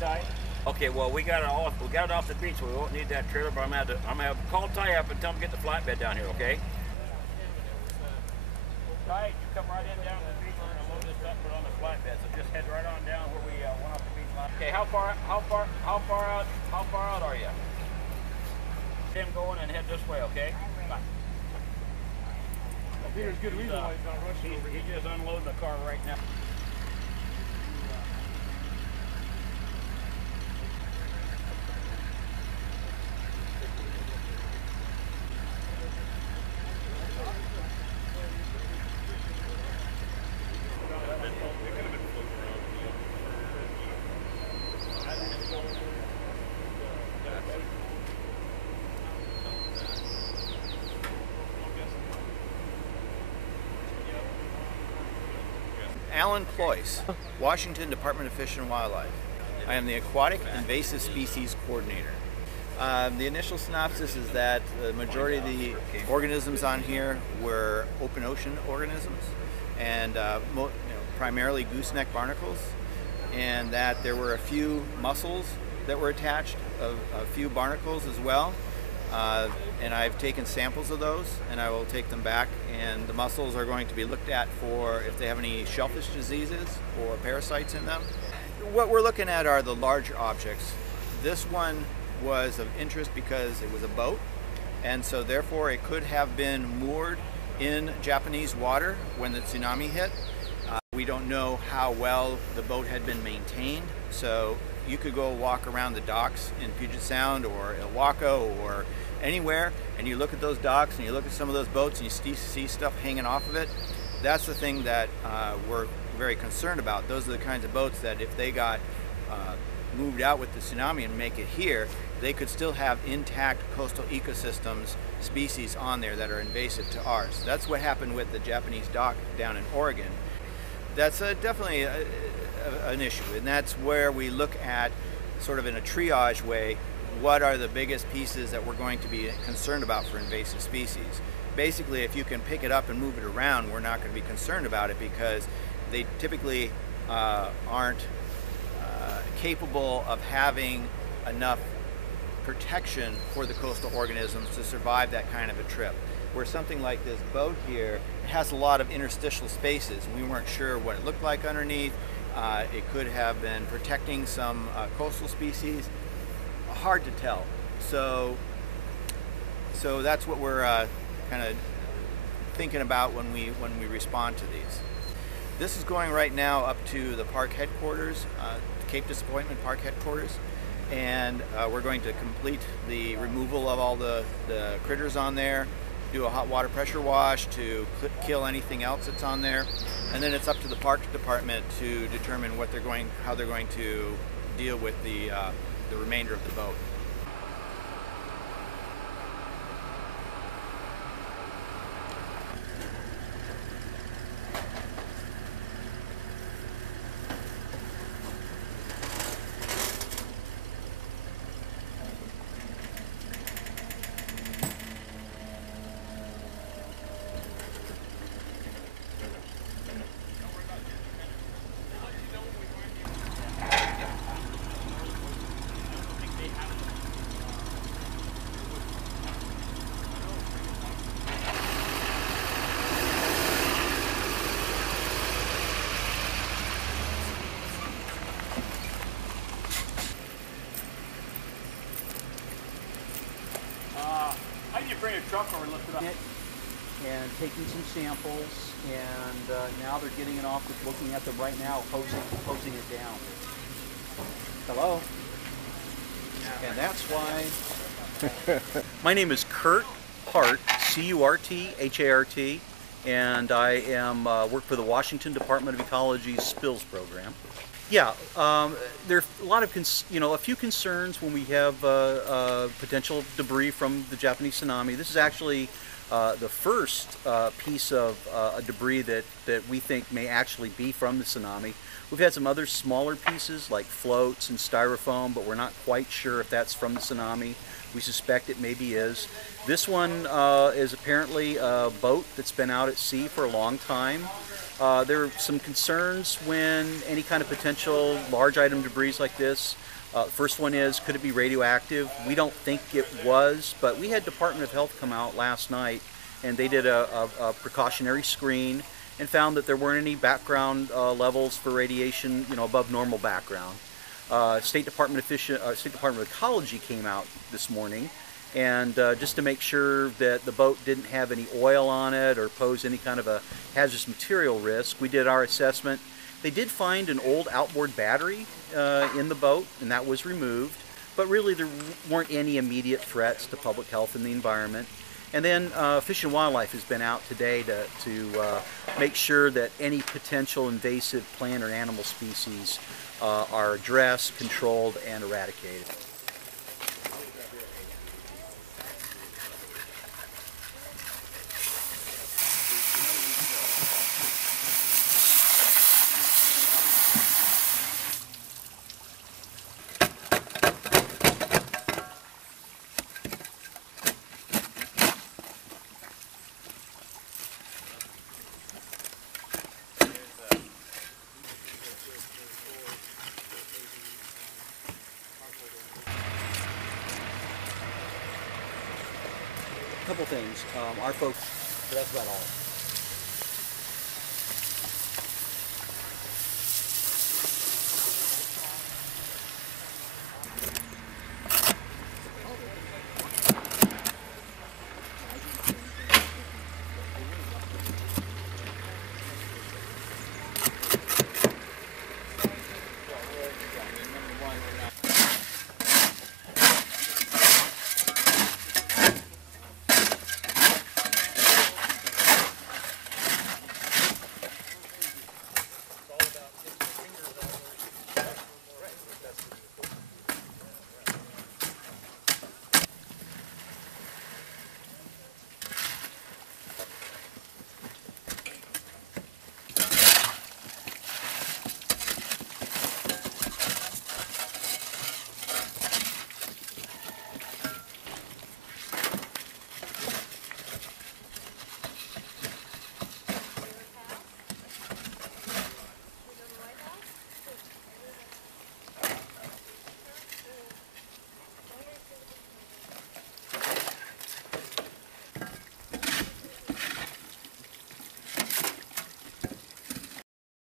tight. Okay, well we got it off the beach, so we won't need that trailer. But I'm gonna have to call Ty up and tell him to get the flatbed down here. Okay. Ty, you come right in down to the beach. We're gonna load this up, put it on the flatbed. So just head right on down where we went off the beach. Okay, how far out are you? Him going and head this way. Okay. Bye. Peter's good reason why he's not rushing over here. He's just unloading the car right now. Alan Pieus, Washington Department of Fish and Wildlife. I am the Aquatic Invasive Species Coordinator. The initial synopsis is that the majority of the organisms on here were open ocean organisms, and primarily gooseneck barnacles, and that there were a few mussels that were attached, a few barnacles as well. And I've taken samples of those, and I will take them back, and the mussels are going to be looked at for if they have any shellfish diseases or parasites in them. What we're looking at are the larger objects. This one was of interest because it was a boat, and so therefore it could have been moored in Japanese water when the tsunami hit. We don't know how well the boat had been maintained, so you could go walk around the docks in Puget Sound or Ilwaco or anywhere, and you look at those docks and you look at some of those boats and you see stuff hanging off of it. That's the thing that we're very concerned about. Those are the kinds of boats that if they got moved out with the tsunami and make it here, they could still have intact coastal ecosystems, species on there that are invasive to ours. That's what happened with the Japanese dock down in Oregon. That's definitely an issue, and that's where we look at, sort of in a triage way, what are the biggest pieces that we're going to be concerned about for invasive species. Basically, if you can pick it up and move it around, we're not going to be concerned about it because they typically aren't capable of having enough protection for the coastal organisms to survive that kind of a trip. Where something like this boat here, it has a lot of interstitial spaces. We weren't sure what it looked like underneath. It could have been protecting some coastal species. Hard to tell. So that's what we're kind of thinking about when we respond to these. This is going right now up to the park headquarters, Cape Disappointment Park headquarters, and we're going to complete the removal of all the critters on there, do a hot water pressure wash to kill anything else that's on there, and then it's up to the park department to determine how they're going to deal with the remainder of the boat. Bring a truck over and lift it up. And taking some samples, and now they're getting it off, just looking at them right now, posing it down. Hello? And that's why... My name is Curt Hart, C-U-R-T, H-A-R-T, and I am work for the Washington Department of Ecology's Spills program. Yeah, there are a lot of, a few concerns when we have potential debris from the Japanese tsunami. This is actually the first piece of debris that we think may actually be from the tsunami. We've had some other smaller pieces like floats and styrofoam, but we're not quite sure if that's from the tsunami. We suspect it maybe is. This one is apparently a boat that's been out at sea for a long time. There are some concerns when any kind of potential large item debris like this First one is, could it be radioactive? We don't think it was, but we had Department of Health come out last night and they did a precautionary screen and found that there weren't any background levels for radiation, above normal background. State Department of Ecology came out this morning, and just to make sure that the boat didn't have any oil on it or pose any kind of a hazardous material risk, we did our assessment. They did find an old outboard battery in the boat, and that was removed, but really there weren't any immediate threats to public health and the environment. And then Fish and Wildlife has been out today to make sure that any potential invasive plant or animal species are addressed, controlled, and eradicated. Couple things. Our folks, that's about all.